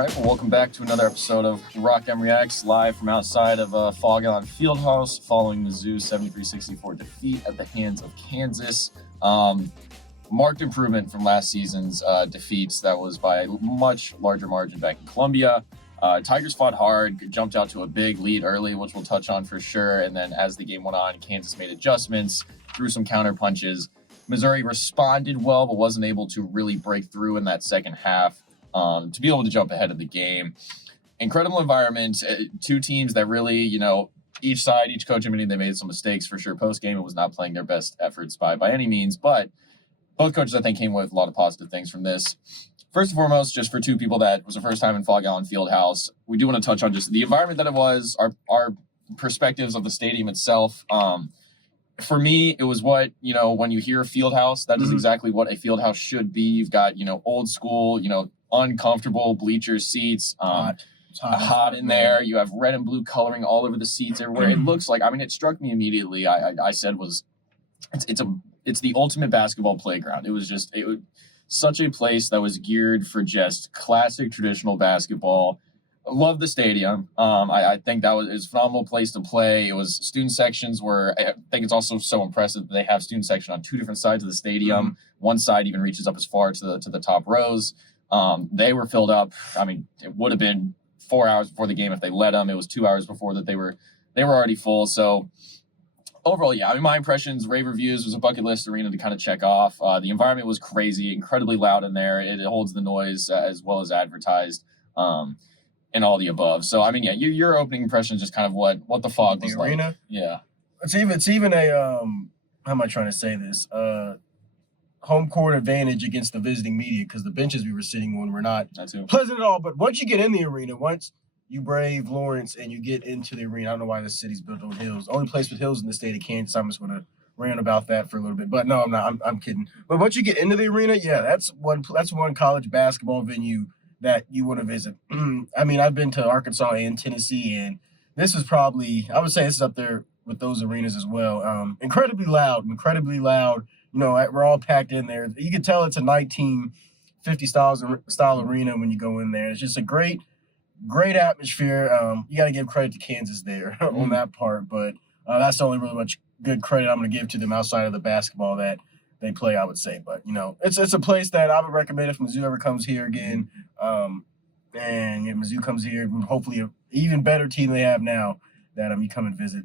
right, well, welcome back to another episode of Rock M Reacts, live from outside of Fall Gallon Fieldhouse, following Mizzou's 73-64 defeat at the hands of Kansas. Marked improvement from last season's defeats. That was by a much larger margin back in Columbia. Tigers fought hard, jumped out to a big lead early, which we'll touch on for sure. And then as the game went on, Kansas made adjustments, threw some counter punches. Missouri responded well, but wasn't able to really break through in that second half to be able to jump ahead of the game. Incredible environment. Two teams that really, each side, each coach, they made some mistakes for sure. Post-game, it was not playing their best efforts by any means, but both coaches, I think, came with a lot of positive things from this. First and foremost, just for two people that was the first time in Fall Gallon Fieldhouse, we do want to touch on just the environment that it was, our perspectives of the stadium itself. For me, it was what, when you hear Fieldhouse, that is exactly what a Fieldhouse should be. You've got, old school, uncomfortable bleacher seats, hot in there. You have red and blue coloring all over the seats everywhere. It looks like, it struck me immediately. I said it's the ultimate basketball playground. It was such a place that was geared for just classic traditional basketball. I love the stadium. I think it was a phenomenal place to play. It was student sections where I think it's also so impressive that they have student section on two different sides of the stadium. One side even reaches up as far to the top rows. They were filled up. It would have been 4 hours before the game if they let them. It was 2 hours before that they were already full. So overall, yeah, my impressions, rave reviews, was a bucket list arena to kind of check off. The environment was crazy, incredibly loud in there. It holds the noise as well as advertised, and all the above. So, your opening impression is just kind of what the fog was like. The arena? Yeah. It's even a, how am I trying to say this? Home court advantage against the visiting media, because the benches we were sitting on were not pleasant at all. But once you get in the arena, once you brave Lawrence and you get into the arena, I don't know why this city's built on hills. The only place with hills in the state of Kansas. I'm just going to rant about that for a little bit. But no, I'm not. I'm kidding. But once you get into the arena, yeah, that's one college basketball venue that you want to visit. I've been to Arkansas and Tennessee, and this is probably, I would say this is up there with those arenas as well. Incredibly loud. We're all packed in there. You can tell it's a 1950 style arena when you go in there. It's just a great atmosphere. You got to give credit to Kansas there on that part, but that's the only really much good credit I'm going to give to them outside of the basketball that they play, I would say. But, it's a place that I would recommend if Mizzou ever comes here again. And if Mizzou comes here, hopefully an even better team they have now, that you come and visit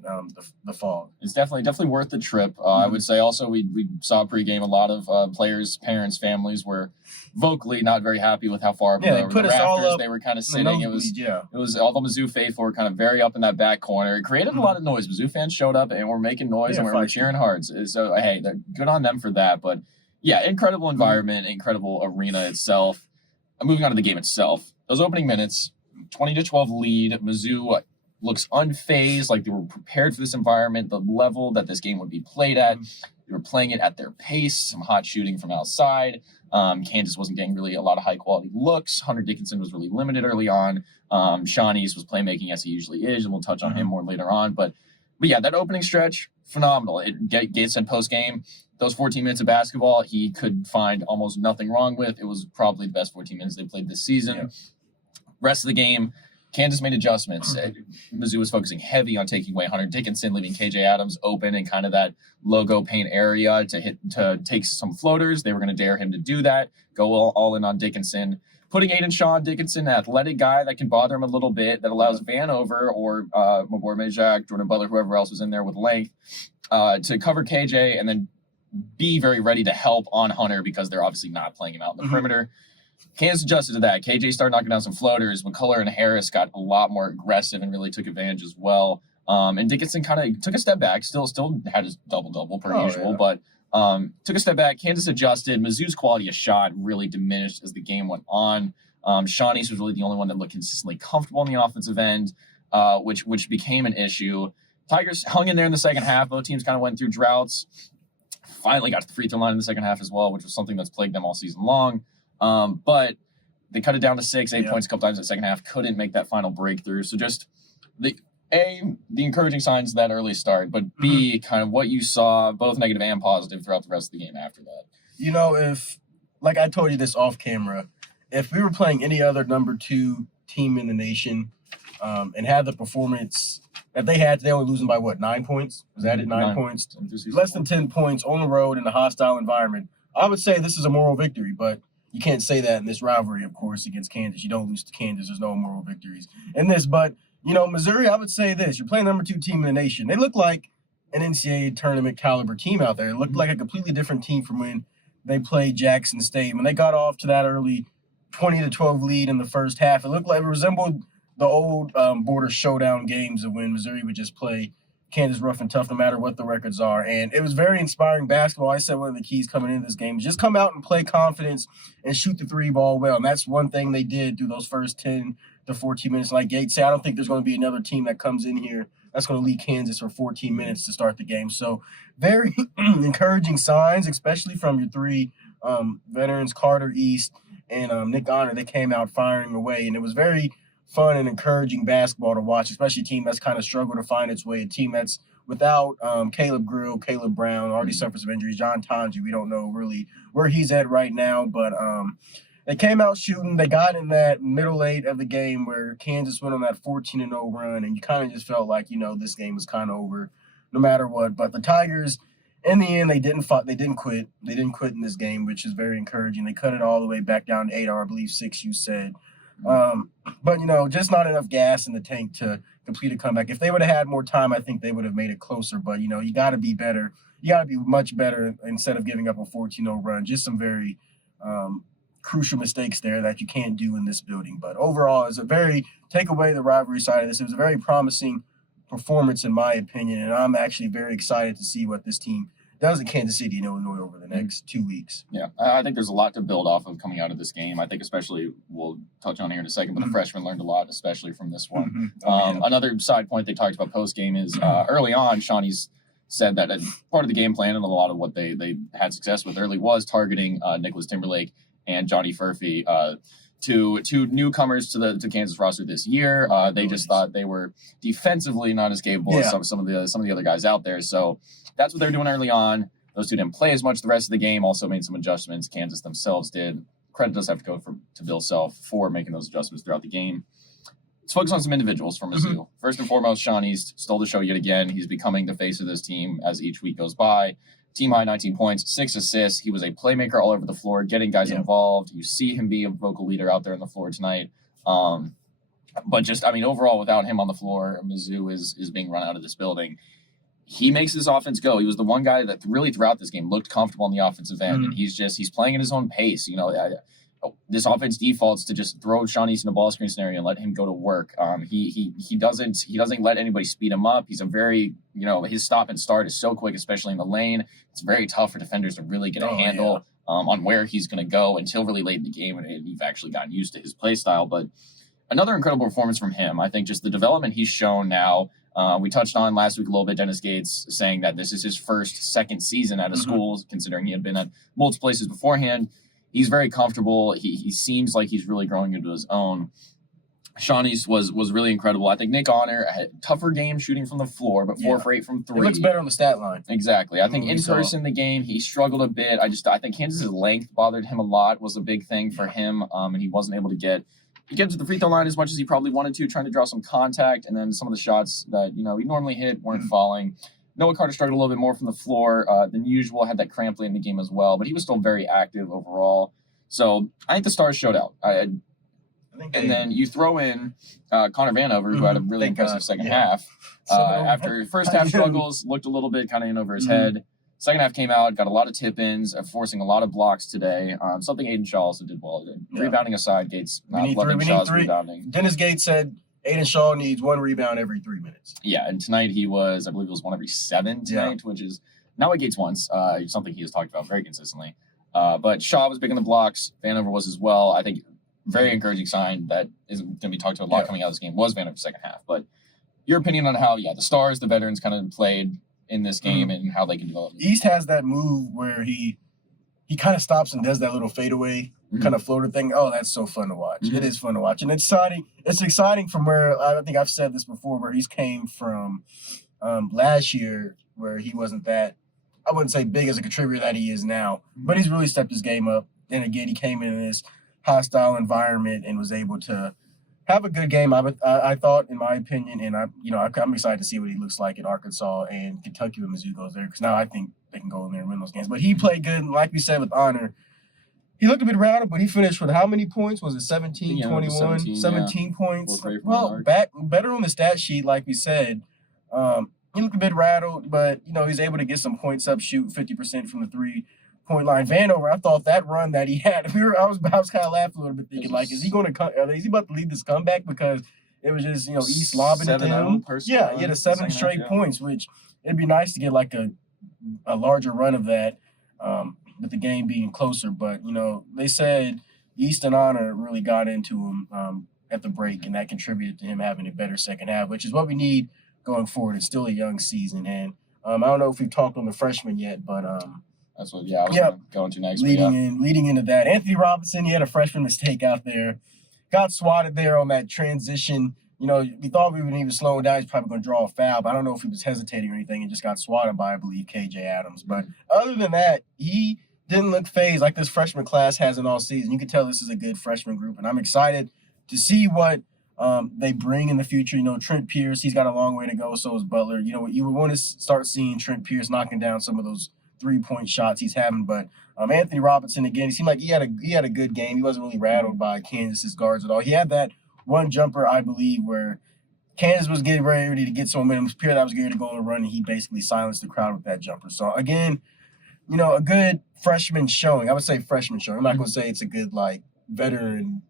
the fall. It's definitely worth the trip. I would say also we saw pregame a lot of players, parents, families were vocally not very happy with how far they put the us rafters all up they were kind of sitting. It was all the Mizzou faithful were kind of very up in that back corner. It created a lot of noise. Mizzou fans showed up and were making noise and we were cheering hard. So hey, they're good on them for that. But yeah, incredible environment, incredible arena itself. Moving on to the game itself. Those opening minutes, 20-12 lead. Mizzou looks unfazed, like they were prepared for this environment, the level that this game would be played at. They were playing it at their pace, some hot shooting from outside. Kansas wasn't getting really a lot of high-quality looks. Hunter Dickinson was really limited early on. Sean East was playmaking as he usually is, and we'll touch on him more later on. But yeah, that opening stretch, phenomenal. Gates said post-game, those 14 minutes of basketball, he could find almost nothing wrong with. It was probably the best 14 minutes they played this season. Yeah. Rest of the game, Kansas made adjustments. Mizzou was focusing heavy on taking away Hunter Dickinson, leaving KJ Adams open in kind of that logo paint area to take some floaters. They were going to dare him to do that, go all in on Dickinson. Putting Aiden Shaw Dickinson, an athletic guy that can bother him a little bit, that allows Vanover or Mabor Mejak, Jordan Butler, whoever else was in there with length, to cover KJ and then be very ready to help on Hunter because they're obviously not playing him out in the perimeter. Kansas adjusted to that. KJ started knocking down some floaters. McCullough and Harris got a lot more aggressive and really took advantage as well. And Dickinson kind of took a step back, still had his double-double per usual, but took a step back. Kansas adjusted. Mizzou's quality of shot really diminished as the game went on. Sean East was really the only one that looked consistently comfortable on the offensive end, which became an issue. Tigers hung in there in the second half. Both teams kind of went through droughts. Finally got to the free throw line in the second half as well, which was something that's plagued them all season long. But they cut it down to 8 points a couple times in the second half, couldn't make that final breakthrough. So just the encouraging signs of that early start, but B, kind of what you saw, both negative and positive throughout the rest of the game after that. If, like I told you this off camera, if we were playing any other number 2 team in the nation, and had the performance that they had, they only losing by what, 9 points? Was that it? 9 points? Less than 10 points on the road in a hostile environment. I would say this is a moral victory, but you can't say that in this rivalry, of course, against Kansas. You don't lose to Kansas. There's no moral victories in this. But, Missouri, I would say this. You're playing number 2 team in the nation. They look like an NCAA tournament caliber team out there. It looked like a completely different team from when they played Jackson State. When they got off to that early 20-12 lead in the first half, it resembled the old border showdown games of when Missouri would just play Kansas rough and tough no matter what the records are. And it was very inspiring basketball. I said one of the keys coming into this game is just come out and play confidence and shoot the 3 ball well. And that's one thing they did through those first 10 to 14 minutes. Like Gates said, I don't think there's going to be another team that comes in here that's going to lead Kansas for 14 minutes to start the game. So very encouraging signs, especially from your 3 veterans, Carter East and Nick Honor. They came out firing away, and it was very fun and encouraging basketball to watch, especially a team that's kind of struggled to find its way, a team that's without Caleb Grill, Caleb Brown, already suffered some injuries. John Tonji, we don't know really where he's at right now, but they came out shooting. They got in that middle 8 of the game where Kansas went on that 14-0 run, and you kind of just felt like, this game was kind of over no matter what. But the Tigers, in the end, they didn't quit. They didn't quit in this game, which is very encouraging. They cut it all the way back down to 8, or I believe 6, you said. But, just not enough gas in the tank to complete a comeback. If they would have had more time, I think they would have made it closer. But, you got to be better. You got to be much better instead of giving up a 14-0 run. Just some very crucial mistakes there that you can't do in this building. But overall, take away the rivalry side of this, it was a very promising performance in my opinion. And I'm actually very excited to see what this team does in Kansas City and Illinois over the next 2 weeks. Yeah, I think there's a lot to build off of coming out of this game. I think especially, we'll touch on here in a second, but the freshmen learned a lot, especially from this one. Another side point they talked about post-game is early on, Shawnee's said that part of the game plan and a lot of what they had success with early was targeting Nicholas Timberlake and Johnny Furphy, two newcomers to Kansas roster this year. They just thought they were defensively not as capable as some of the other guys out there. So that's what they're doing early on. Those 2 didn't play as much the rest of the game. Also made some adjustments. Kansas themselves did. Credit does have to go to Bill Self for making those adjustments throughout the game. Let's focus on some individuals from Mizzou. First and foremost, Sean East stole the show yet again. He's becoming the face of this team as each week goes by. Team high 19 points, 6 assists. He was a playmaker all over the floor, getting guys involved. You see him be a vocal leader out there on the floor tonight. But just, overall, without him on the floor, Mizzou is being run out of this building. He makes this offense go. He was the one guy that really throughout this game looked comfortable on the offensive end, and he's playing at his own pace. This offense defaults to just throw Sean East in a ball screen scenario and let him go to work. He doesn't let anybody speed him up. He's a very, his stop and start is so quick, especially in the lane. It's very tough for defenders to really get a handle on where he's going to go until really late in the game, and you've actually gotten used to his play style. But another incredible performance from him. I think just the development he's shown now. We touched on last week a little bit, Dennis Gates saying that this is his second season at a school, considering he had been at multiple places beforehand. He's very comfortable. He seems like he's really growing into his own. Sean East was really incredible. I think Nick Honor had a tougher game shooting from the floor, but 4 for 8 from 3. He looks better on the stat line. Exactly. I think in person the game, he struggled a bit. I think Kansas's length bothered him a lot, was a big thing for him, and he wasn't able to get to the free throw line as much as he probably wanted to, trying to draw some contact, and then some of the shots that he normally hit weren't falling. Noah Carter struggled a little bit more from the floor than usual, had that cramp late in the game as well, but he was still very active overall. So I think the Stars showed out. And then you throw in Connor Vanover, who had a really impressive second half. After first half struggles, looked a little bit kind of in over his head. Second half came out, got a lot of tip-ins, forcing a lot of blocks today. Something Aiden Shaw also did well. Rebounding aside, Gates not loving Shaw's rebounding. Dennis Gates said Aiden Shaw needs 1 rebound every 3 minutes. Yeah, and tonight I believe it was 1 every 7 tonight, which is not what Gates wants. Something he has talked about very consistently. But Shaw was big in the blocks. Vanover was as well. I think very encouraging sign that is going to be talked about a lot coming out of this game was Vanover's second half. But your opinion on how, the Stars, the veterans kind of played in this game and how they can develop. East has that move where he kind of stops and does that little fadeaway kind of floater thing. Oh, that's so fun to watch. It is fun to watch. And it's exciting. It's exciting from where, I think I've said this before, where he's came from last year where he wasn't that, I wouldn't say big as a contributor that he is now, but he's really stepped his game up. And again, he came in this hostile environment and was able to have a good game. I thought, in my opinion, and I'm excited to see what he looks like at Arkansas and Kentucky when Mizzou goes there, because now I think they can go in there and win those games. But he played good, and like we said, with honor. He looked a bit rattled, but he finished with how many points? Was it 17, 21? 17 points. Well, better on the stat sheet, like we said. He looked a bit rattled, but, he's able to get some points up, shoot 50% from the three-point line. Vanover, I thought that run that he had, I was kind of laughing a little bit, thinking, like, is he about to lead this comeback? Because it was just, East lobbing it to him. Yeah, he had 7 straight points, which it'd be nice to get, like, a larger run of that. With the game being closer, but they said East and Honor really got into him at the break, and that contributed to him having a better second half, which is what we need going forward. It's still a young season, and I don't know if we've talked on the freshmen yet, but that's what I was going to next. Leading into that, Anthony Robinson, he had a freshman mistake out there, got swatted there on that transition. We thought when he was slowing down, he's probably going to draw a foul, but I don't know if he was hesitating or anything and just got swatted by, I believe, KJ Adams. But other than that, he didn't look phased like this freshman class hasn't all season. You can tell this is a good freshman group, and I'm excited to see what they bring in the future. Trent Pierce, he's got a long way to go, so is Butler. You would want to start seeing Trent Pierce knocking down some of those three-point shots he's having. But Anthony Robinson, again, he seemed like he had a good game. He wasn't really rattled by Kansas's guards at all. He had that one jumper, I believe, where Kansas was getting ready to get some momentum. Pierre that was getting to go on a run, and he basically silenced the crowd with that jumper. So, again, a good freshman showing. I would say freshman showing. I'm not going to say it's a good, veteran,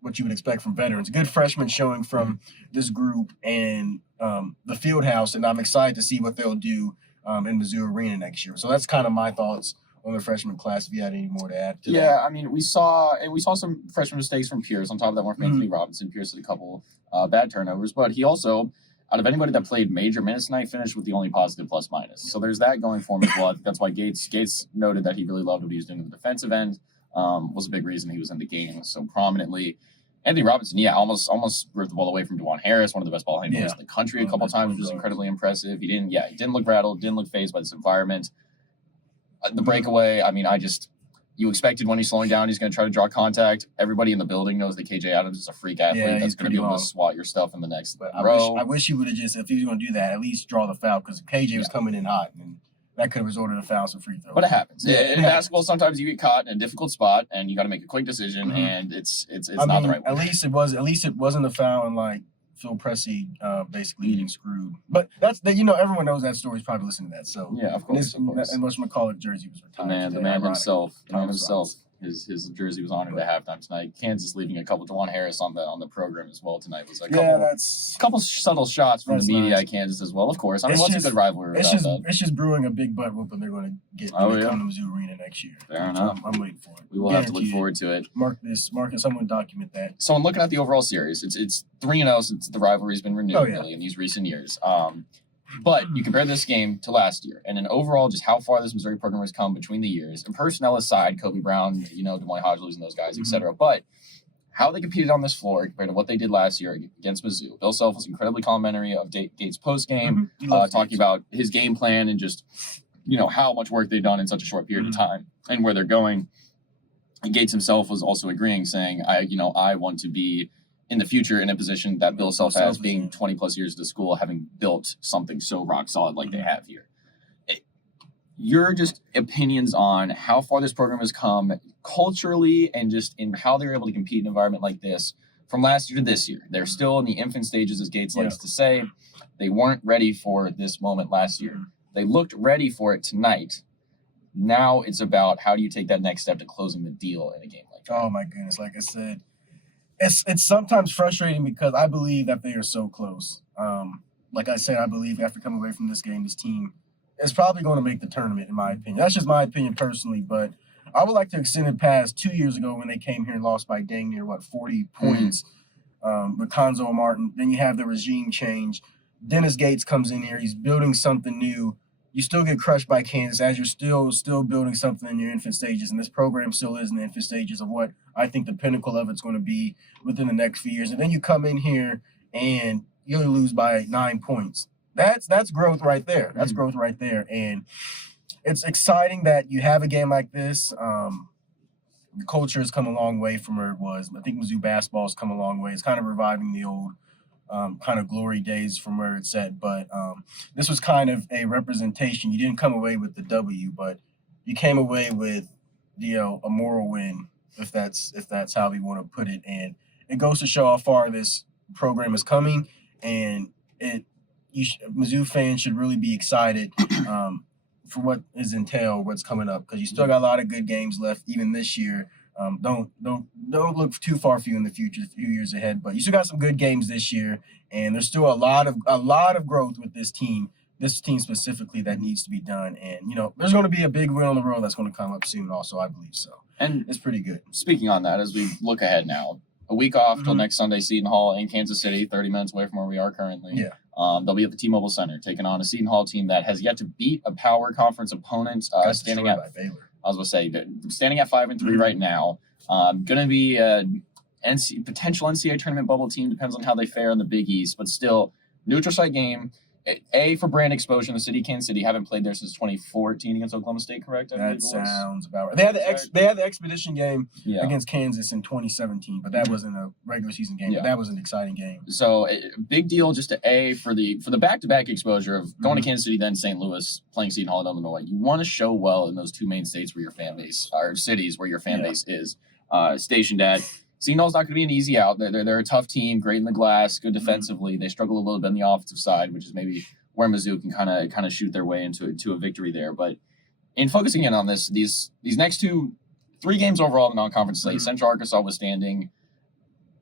what you would expect from veterans. A good freshman showing from this group and the field house, and I'm excited to see what they'll do in Mizzou Arena next year. So that's kind of my thoughts on the freshman class, if you had any more to add to that. Yeah, I mean, we saw some freshman mistakes from Pierce. On top of that, one from Anthony Robinson. Pierce had a couple bad turnovers, but he also, out of anybody that played major minutes tonight, finished with the only positive plus-minus. So there's that going for him as well. I think that's why Gates noted that he really loved what he was doing on the defensive end. Was a big reason he was in the game so prominently. Anthony Robinson, almost ripped the ball away from DeJuan Harris, one of the best ball handlers in the country a couple times, which was incredibly impressive. He didn't look rattled, didn't look fazed by this environment. The breakaway, you expected when he's slowing down, he's going to try to draw contact. Everybody in the building knows that KJ Adams is a freak athlete that's going to be able to swat your stuff in the next row. I wish he would have just, if he was going to do that, at least draw the foul, because KJ was coming in hot, and that could have resulted in a foul, some free throws. But it happens. In basketball, sometimes you get caught in a difficult spot, and you got to make a quick decision, and it's not the right way. At least it wasn't a foul, and Phil Pressey basically getting screwed. But that's everyone knows that story. Is probably listening to that. So yeah, of course. And Rush McCullough jersey was retired. The man himself. His jersey was honored at halftime tonight. Kansas leaving a couple. DeJuan Harris on the program as well tonight was a couple subtle shots from the media at Kansas as well. Of course, what's a good rivalry? It's just brewing a big butt whooping they're going to get when they come to Mizzou Arena next year. Fair enough. I'm waiting for it. We will have to look forward to it. Mark someone document that. So, in looking at the overall series, it's 3-0 since the rivalry's been renewed really in these recent years. But you compare this game to last year, and then overall, just how far this Missouri program has come between the years. And personnel aside, Kobe Brown, DeMoy Hodge losing those guys, etc. But how they competed on this floor compared to what they did last year against Mizzou. Bill Self was incredibly complimentary of Gates' post-game, talking about his game plan and just, how much work they've done in such a short period of time and where they're going. And Gates himself was also agreeing, saying, I want to be in the future in a position that Bill Self has, being 20 plus years to school, having built something so rock solid like they have here. Your just opinions on how far this program has come culturally and just in how they're able to compete in an environment like this from last year to this year. They're still in the infant stages, as Gates likes to say. They weren't ready for this moment last year. They looked ready for it tonight. Now it's about how do you take that next step to closing the deal in a game like that. Oh my goodness, like I said, it's sometimes frustrating because I believe that they are so close. Like I said, I believe after coming away from this game, this team is probably going to make the tournament, in my opinion. That's just my opinion personally, but I would like to extend it past 2 years ago when they came here and lost by dang near, 40 points with Konzo Martin. Then you have the regime change. Dennis Gates comes in here. He's building something new. You still get crushed by Kansas as you're still building something in your infant stages, and this program still is in the infant stages of what I think the pinnacle of it's going to be within the next few years. And then you come in here and you only lose by 9 points. That's growth right there. That's growth right there. And it's exciting that you have a game like this. the culture has come a long way from where it was. I think Mizzou basketball has come a long way. It's kind of reviving the old kind of glory days from where it's at. But this was kind of a representation. You didn't come away with the W, but you came away with a moral win, if that's how we want to put it. And it goes to show how far this program is coming, and Mizzou fans should really be excited for what is entailed, what's coming up, because you still got a lot of good games left, even this year. Don't look too far for you in the future, a few years ahead, but you still got some good games this year, and there's still a lot of growth with this team specifically that needs to be done. And there's going to be a big win on the road that's going to come up soon, also, I believe so. And it's pretty good. Speaking on that, as we look ahead now, a week off till next Sunday, Seton Hall in Kansas City, 30 minutes away from where we are currently. Yeah. They'll be at the T-Mobile Center taking on a Seton Hall team that has yet to beat a power conference opponent. Standing at Baylor. I was going to say, standing at 5-3 right now. Going to be a potential NCAA tournament bubble team. Depends on how they fare in the Big East, but still neutral site game. For brand exposure in the city, Kansas City haven't played there since 2014 against Oklahoma State, correct? That sounds about right. They had the expedition game against Kansas in 2017, but that wasn't a regular season game. But that was an exciting game. So big deal just to for the back-to-back exposure of going to Kansas City, then St. Louis, playing Seton Hall in Illinois. You want to show well in those two main states where your fan base, or cities where your fan base is stationed at. Seton Hall's not going to be an easy out. They're a tough team, great in the glass, good defensively. They struggle a little bit on the offensive side, which is maybe where Mizzou can kind of shoot their way into a victory there. But in focusing in on these next 3 games overall in the non-conference slate, Central Arkansas withstanding,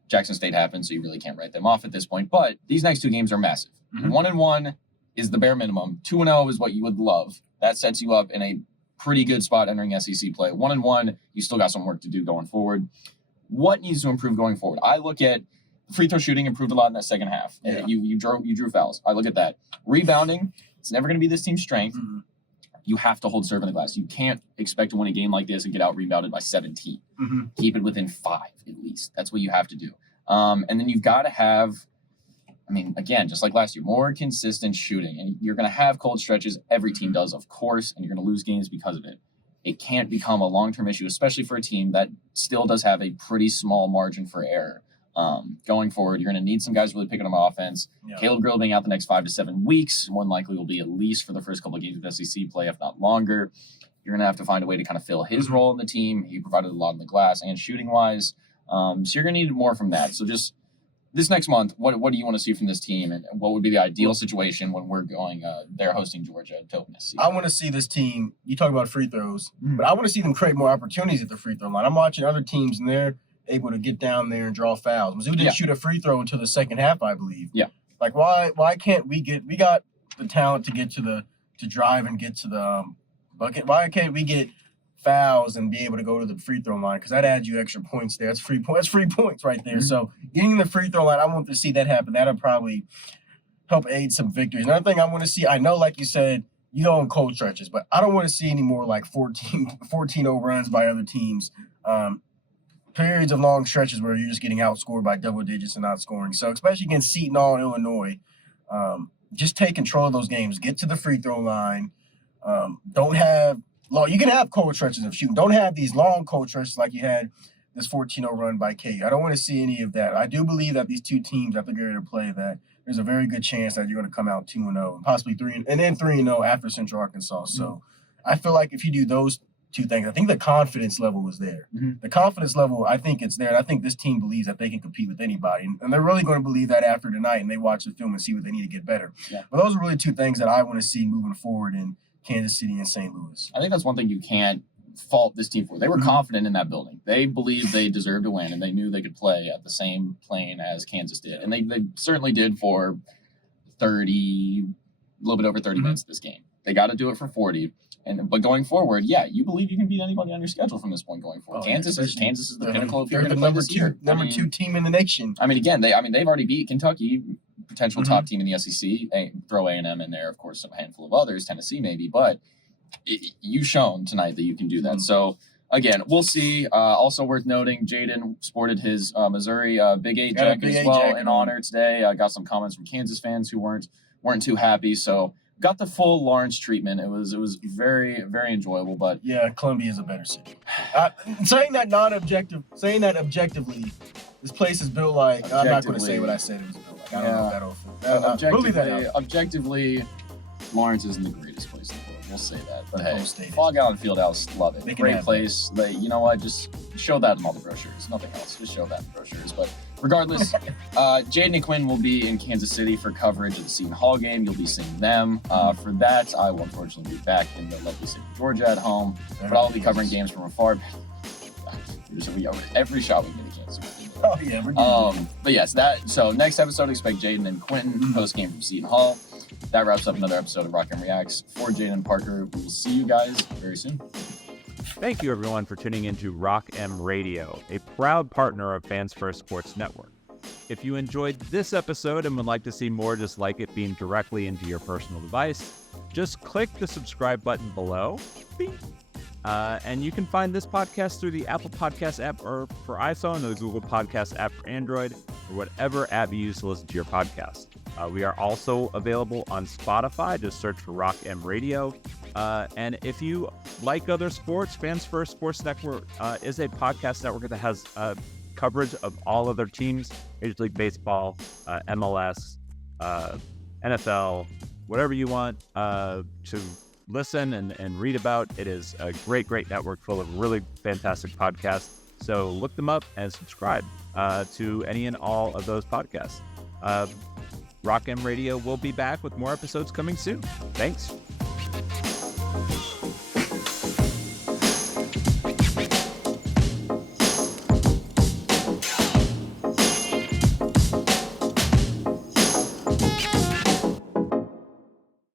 Jackson State happened, so you really can't write them off at this point. But these next 2 games are massive. 1-1 is the bare minimum. 2-0 is what you would love. That sets you up in a pretty good spot entering SEC play. 1-1, you still got some work to do going forward. What needs to improve going forward? I look at free throw shooting improved a lot in that second half. Yeah. You drew fouls. I look at that. Rebounding, it's never going to be this team's strength. You have to hold serve in the glass. You can't expect to win a game like this and get out rebounded by 17. Keep it within 5 at least. That's what you have to do. And then you've got to have, again, just like last year, more consistent shooting. And you're going to have cold stretches. Every team does, of course, and you're going to lose games because of it. It can't become a long-term issue, especially for a team that still does have a pretty small margin for error. Going forward, you're going to need some guys really picking up offense. Yeah. Caleb Grill being out the next 5 to 7 weeks, more than likely will be at least for the first couple of games of SEC play, if not longer. You're going to have to find a way to kind of fill his role in the team. He provided a lot in the glass and shooting-wise. So you're going to need more from that. So just this next month, what do you want to see from this team, and what would be the ideal situation when we're going they're hosting Georgia at Tobin? I want to see this team, you talk about free throws, but I want to see them create more opportunities at the free throw line. I'm watching other teams, and they're able to get down there and draw fouls. Mizzou didn't shoot a free throw until the second half, I believe. Yeah. Like, why can't we got the talent to drive and get to the bucket. Why can't we get fouls and be able to go to the free throw line? Because that adds you extra points there. That's free points right there. So getting the free throw line, I want to see that happen. That'll probably help aid some victories. Another thing I want to see, I know, like you said, you go in cold stretches, but I don't want to see any more like 14-0 runs by other teams. Periods of long stretches where you're just getting outscored by double digits and not scoring. So especially against Seton Hall, Illinois, just take control of those games. Get to the free throw line. Don't have long. You can have cold stretches of shooting. Don't have these long cold stretches like you had this 14-0 run by KU. I don't want to see any of that. I do believe that these two teams, after they're to play, that there's a very good chance that you're going to come out 2-0 and possibly 3-0 after Central Arkansas. So I feel like if you do those two things, I think the confidence level is there. The confidence level, I think it's there. And I think this team believes that they can compete with anybody. And they're really going to believe that after tonight, and they watch the film and see what they need to get better. Yeah. But those are really two things that I want to see moving forward in Kansas City and St. Louis. I think that's one thing you can't fault this team for. They were confident in that building. They believed they deserved to win, and they knew they could play at the same plane as Kansas did. And they certainly did for a little bit over 30 minutes this game. They got to do it for 40. But going forward, yeah, you believe you can beat anybody on your schedule from this point going forward. Kansas is the pinnacle if you're going to play this year. Number two team in the nation. I mean, again, they've already beat Kentucky, potential top team in the SEC. Throw A&M in there, of course, a handful of others, Tennessee maybe, but you've shown tonight that you can do that. So again, we'll see. Also worth noting, Jaden sported his Missouri Big 8 jacket as well in honor today. I got some comments from Kansas fans who weren't too happy. So got the full Lawrence treatment. It was very, very enjoyable. But yeah, Columbia is a better city. Saying that objectively, this place is built like I'm not going to say what I said it was built like. I don't know if that'll objectively, Lawrence isn't the greatest place in the world. We'll say that. But hey, Fog Island Fieldhouse, love it. Great place. You know what? Just show that in all the brochures. Nothing else. Just show that in the brochures. But regardless, Jaden and Quinn will be in Kansas City for coverage of the Seton Hall game. You'll be seeing them. For that, I will unfortunately be back in the lovely city of Georgia at home. But I'll be covering games from afar. Every shot we get a Kansas City. Oh yeah, we're doing but yes, so next episode, expect Jaden and Quentin post game from Seton Hall. That wraps up another episode of Rock M Reacts. For Jaden and Parker, we will see you guys very soon. Thank you everyone for tuning into Rock M Radio, a proud partner of Fans First Sports Network. If you enjoyed this episode and would like to see more just like it beamed directly into your personal device, just click the subscribe button below. Beep. And you can find this podcast through the Apple Podcast app or for iPhone, or the Google Podcast app for Android, or whatever app you use to listen to your podcast. We are also available on Spotify. Just search for Rock M Radio. And if you like other sports, Fans First Sports Network is a podcast network that has coverage of all other teams, Major League Baseball, MLS, NFL, whatever you want to listen and read about. It is a great network full of really fantastic podcasts. So look them up and subscribe to any and all of those podcasts. Rock M Radio will be back with more episodes coming soon. Thanks.